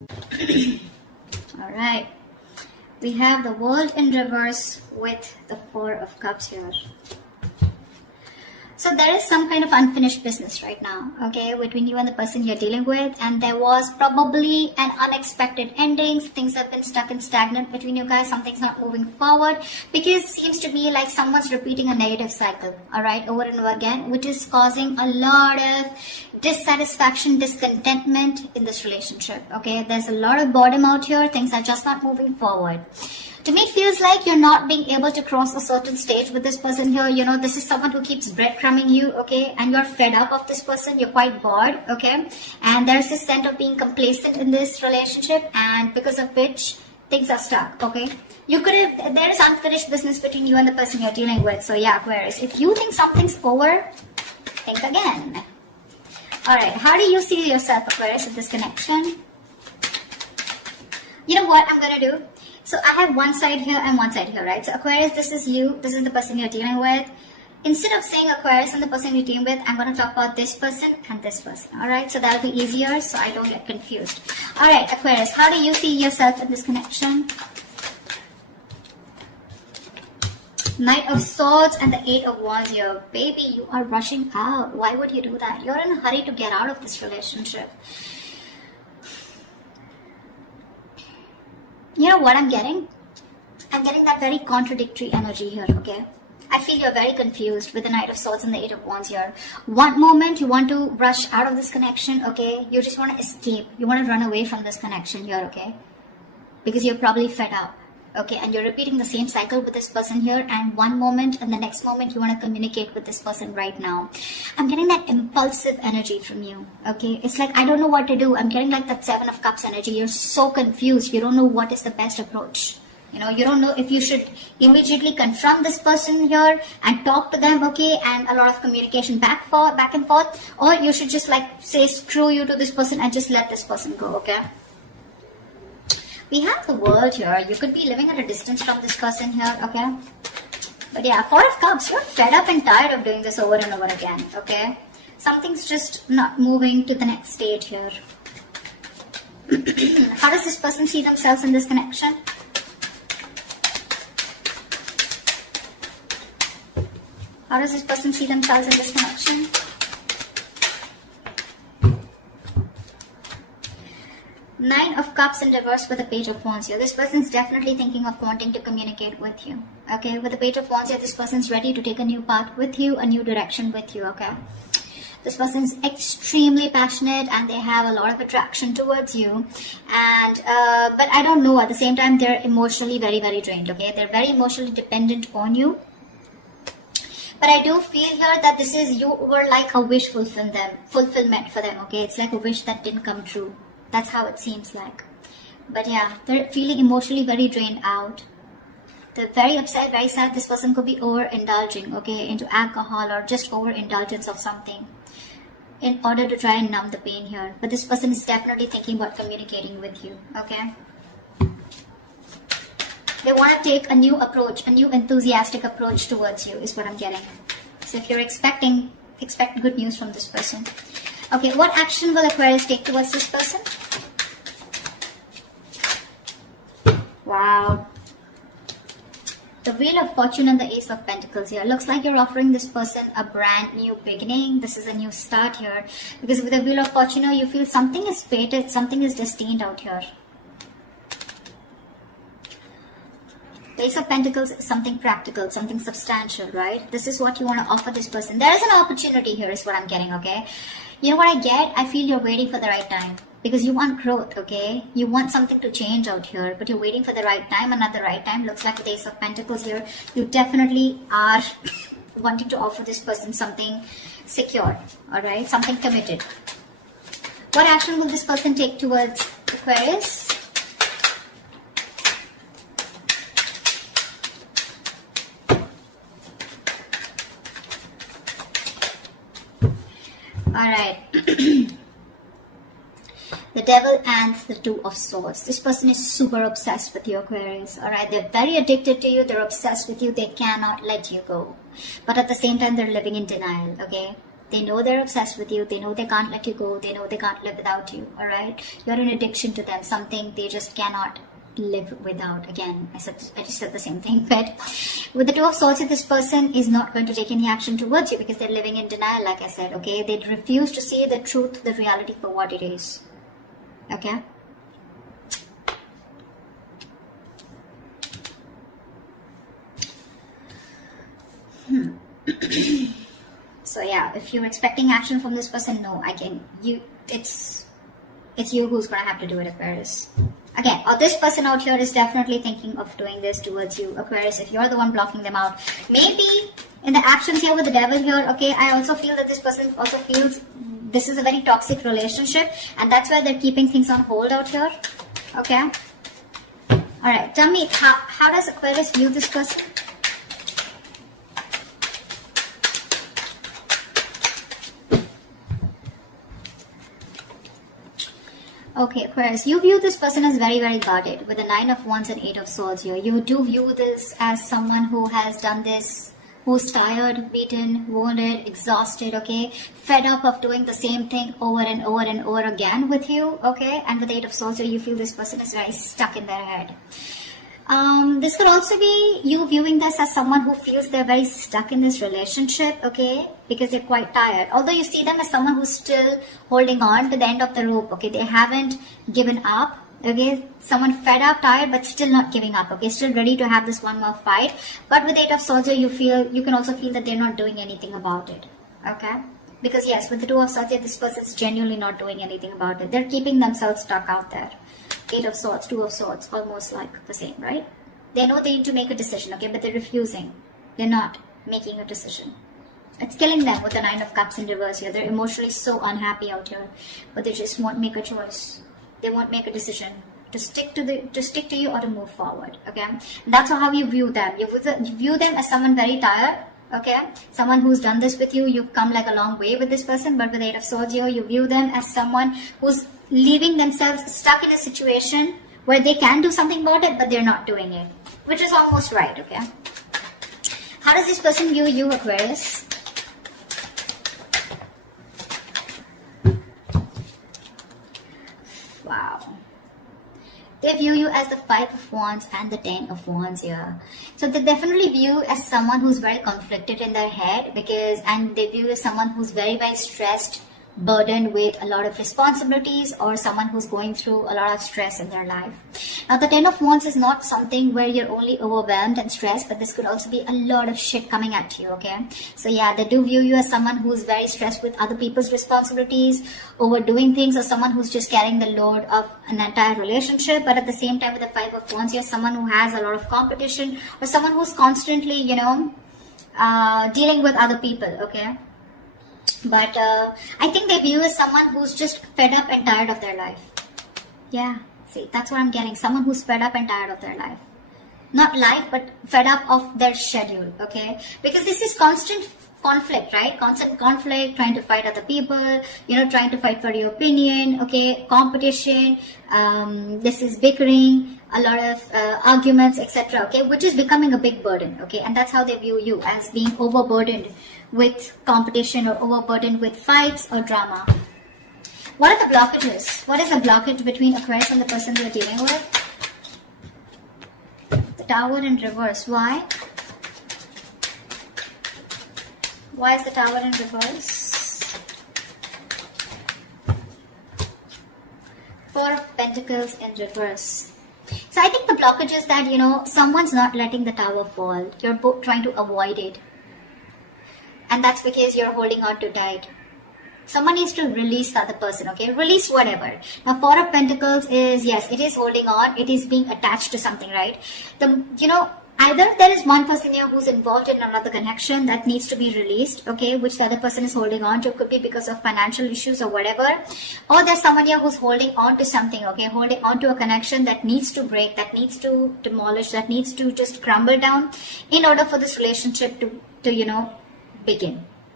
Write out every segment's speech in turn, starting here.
All right. We have the World in reverse with the Four of Cups here. So there is some kind of unfinished business right now, okay, between you and the person you're dealing with, and there was probably an unexpected ending. Things have been stuck and stagnant between you guys. Something's not moving forward because it seems to be like someone's repeating a negative cycle, all right, over and over again, which is causing a lot of dissatisfaction, discontentment in this relationship, okay. There's a lot of boredom out here. Things are just not moving forward. To me, it feels like you're not being able to cross a certain stage with this person here. You know, this is someone who keeps breadcrumbing you, okay? And you're fed up of this person. You're quite bored, okay? And there's this sense of being complacent in this relationship, and because of which things are stuck, okay? You could have, there is unfinished business between you and the person you're dealing with. So yeah, Aquarius, if you think something's over, think again. All right, how do you see yourself, Aquarius, in this connection? You know what I'm going to do? So I have one side here and one side here, right? So Aquarius, this is you. This is the person you're dealing with. Instead of saying Aquarius and the person you're dealing with, I'm going to talk about this person and this person. All right? So that'll be easier so I don't get confused. All right, Aquarius, how do you see yourself in this connection? Knight of Swords and the Eight of Wands here. Baby, you are rushing out. Why would you do that? You're in a hurry to get out of this relationship. You know what I'm getting? I'm getting that very contradictory energy here, okay? I feel you're very confused with the Knight of Swords and the Eight of Wands here. One moment you want to rush out of this connection, okay? You just want to escape. You want to run away from this connection here, okay? Because you're probably fed up, okay? And you're repeating the same cycle with this person here, and one moment and the next moment you want to communicate with this person right now. I'm getting that impulsive energy from you, okay? It's like, I don't know what to do. I'm getting like that Seven of Cups energy. You're so confused. You don't know what is the best approach. You know, you don't know if you should immediately confront this person here and talk to them, okay? And a lot of communication back and forth. Or you should just like say screw you to this person and just let this person go, okay? We have the World here. You could be living at a distance from this person here, okay? But yeah, Four of Cups, you're fed up and tired of doing this over and over again, okay? Something's just not moving to the next stage here. How does this person see themselves in this connection? How does this person see themselves in this connection? Nine of Cups in reverse with the Page of Wands here. This person's definitely thinking of wanting to communicate with you. Okay, with the Page of Wands here, this person's ready to take a new path with you, a new direction with you, okay? This person's extremely passionate and they have a lot of attraction towards you. And, but I don't know, at the same time, they're emotionally very, very drained, okay? They're very emotionally dependent on you. But I do feel here that this is, you were like a wish fulfillment for them, okay? It's like a wish that didn't come true. That's how it seems like. But yeah, they're feeling emotionally very drained out. They're very upset, very sad. This person could be overindulging, okay, into alcohol or just overindulgence of something in order to try and numb the pain here. But this person is definitely thinking about communicating with you, okay? They want to take a new approach, a new enthusiastic approach towards you is what I'm getting. So if you're expect good news from this person. Okay, what action will Aquarius take towards this person? Wow. The Wheel of Fortune and the Ace of Pentacles here. Looks like you're offering this person a brand new beginning. This is a new start here. Because with the Wheel of Fortune here, you feel something is fated, something is destined out here. The Ace of Pentacles is something practical, something substantial, right? This is what you want to offer this person. There is an opportunity here is what I'm getting, okay? You know what I get? I feel you're waiting for the right time. Because you want growth, okay? You want something to change out here, but you're waiting for the right time, and at the right time, looks like with the Ace of Pentacles here, you definitely are wanting to offer this person something secure, alright? Something committed. What action will this person take towards Aquarius? Alright. The Devil and the Two of Swords. This person is super obsessed with you, Aquarius. Alright, they're very addicted to you. They're obsessed with you. They cannot let you go. But at the same time, they're living in denial, okay? They know they're obsessed with you. They know they can't let you go. They know they can't live without you. All right. You're an addiction to them. Something they just cannot live without. Again, I just said the same thing. But with the Two of Swords, this person is not going to take any action towards you because they're living in denial, like I said. Okay. They refuse to see the truth, the reality for what it is. Okay. So yeah, if you're expecting action from this person, no, it's you who's gonna have to do it, Aquarius. Okay, or this person out here is definitely thinking of doing this towards you, Aquarius, if you're the one blocking them out. Maybe in the actions here with the devil here, okay, I also feel that this person also feels this is a very toxic relationship, and that's why they're keeping things on hold out here. Okay. Alright, tell me, how does Aquarius view this person? Okay, Aquarius, you view this person as very, very guarded with the 9 of Wands and 8 of Swords here. You do view this as someone who has done this, who's tired, beaten, wounded, exhausted, okay, fed up of doing the same thing over and over and over again with you, okay, and with the 8 of Swords here, you feel this person is very stuck in their head. This could also be you viewing this as someone who feels they're very stuck in this relationship, okay, because they're quite tired. Although you see them as someone who's still holding on to the end of the rope, okay, they haven't given up, okay, someone fed up, tired, but still not giving up, okay, still ready to have this one more fight. But with 8 of Swords, you can also feel that they're not doing anything about it, okay, because yes, with the 2 of Swords, this person's genuinely not doing anything about it. They're keeping themselves stuck out there. 8 of Swords, 2 of Swords, almost like the same, right? They know they need to make a decision, okay, but they're refusing. They're not making a decision. It's killing them with the 9 of Cups in reverse here. They're emotionally so unhappy out here, but they just won't make a choice. They won't make a decision to stick to you or to move forward, okay? And that's how you view them. You view them as someone very tired, okay? Someone who's done this with you. You've come like a long way with this person, but with 8 of Swords here, you view them as someone who's leaving themselves stuck in a situation where they can do something about it, but they're not doing it, which is almost right, okay? How does this person view you, Aquarius? Wow. They view you as the 5 of Wands and the 10 of Wands here. So they definitely view you as someone who's very conflicted in their head, and they view you as someone who's very, very stressed, burdened with a lot of responsibilities, or someone who's going through a lot of stress in their life. Now the 10 of Wands is not something where you're only overwhelmed and stressed, but this could also be a lot of shit coming at you, okay? So yeah, they do view you as someone who's very stressed with other people's responsibilities, overdoing things, or someone who's just carrying the load of an entire relationship. But at the same time, with the 5 of Wands, you're someone who has a lot of competition, or someone who's constantly, dealing with other people, okay? But I think they view you as someone who's just fed up and tired of their life. Yeah, see, that's what I'm getting. Someone who's fed up and tired of their life. Not life, but fed up of their schedule, okay? Because this is constant conflict, right? Constant conflict, trying to fight other people, trying to fight for your opinion, okay? Competition, this is bickering, a lot of arguments, etc., okay? Which is becoming a big burden, okay? And that's how they view you, as being overburdened with competition or overburdened with fights or drama. What are the blockages? What is the blockage between Aquarius and the person you're dealing with? The Tower in reverse. Why? Why is the Tower in reverse? 4 of Pentacles in reverse. So I think the blockage is that, someone's not letting the Tower fall. You're both trying to avoid it. And that's because you're holding on too tight. Someone needs to release the other person, okay? Release whatever. Now, 4 of Pentacles is, yes, it is holding on. It is being attached to something, right? Either there is one person here who's involved in another connection that needs to be released, okay, which the other person is holding on to. It could be because of financial issues or whatever. Or there's someone here who's holding on to something, okay, holding on to a connection that needs to break, that needs to demolish, that needs to just crumble down in order for this relationship to begin.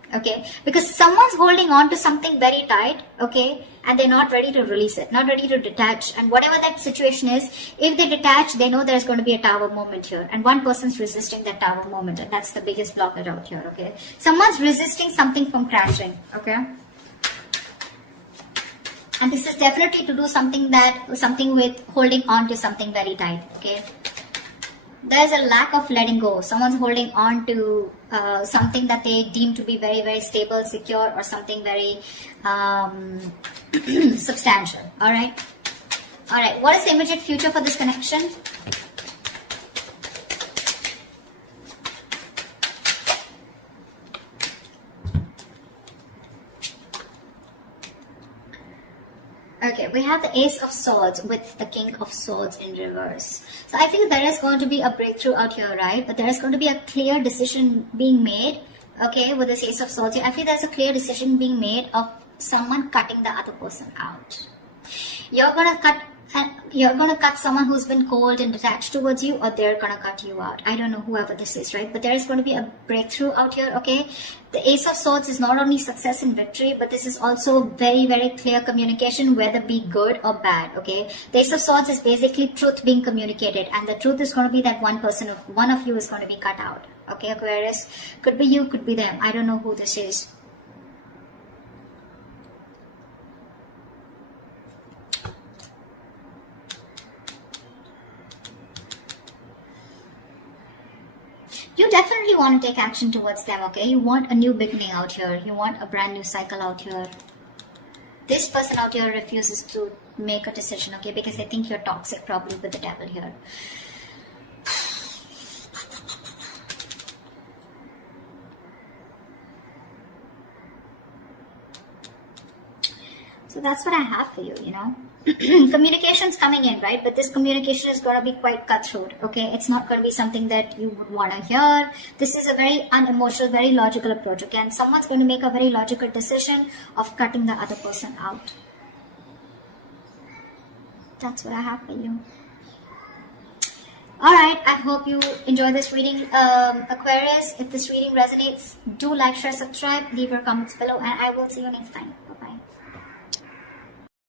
Okay, because someone's holding on to something very tight, okay, and they're not ready to release it, not ready to detach. And whatever that situation is, if they detach, they know there's going to be a tower moment here, and one person's resisting that tower moment, and that's the biggest blocker out here. Okay, someone's resisting something from crashing. Okay, and this is definitely to do something with holding on to something very tight. Okay, there's a lack of letting go. Someone's holding on to something that they deem to be very, very stable, secure, or something very substantial. All right. All right. What is the immediate future for this connection? Okay, we have the Ace of Swords with the King of Swords in reverse. So I feel there is going to be a breakthrough out here, right? But there is going to be a clear decision being made, okay, with this Ace of Swords. I feel there's a clear decision being made of someone cutting the other person out. You're going to cut someone who's been cold and detached towards you, or they're going to cut you out. I don't know whoever this is, right? But there is going to be a breakthrough out here, okay? The Ace of Swords is not only success and victory, but this is also very, very clear communication, whether be good or bad, okay? The Ace of Swords is basically truth being communicated, and the truth is going to be that one of you is going to be cut out, okay, Aquarius? Could be you, could be them. I don't know who this is. You definitely want to take action towards them, okay? You want a new beginning out here. You want a brand new cycle out here. This person out here refuses to make a decision, okay? Because they think you're toxic, probably with the devil here. So that's what I have for you, you know. Communication's coming in, right? But this communication is going to be quite cutthroat, okay? It's not going to be something that you would want to hear. This is a very unemotional, very logical approach, okay? And someone's going to make a very logical decision of cutting the other person out. That's what I have for you. Alright, I hope you enjoy this reading, Aquarius. If this reading resonates, do like, share, subscribe, leave your comments below, and I will see you next time.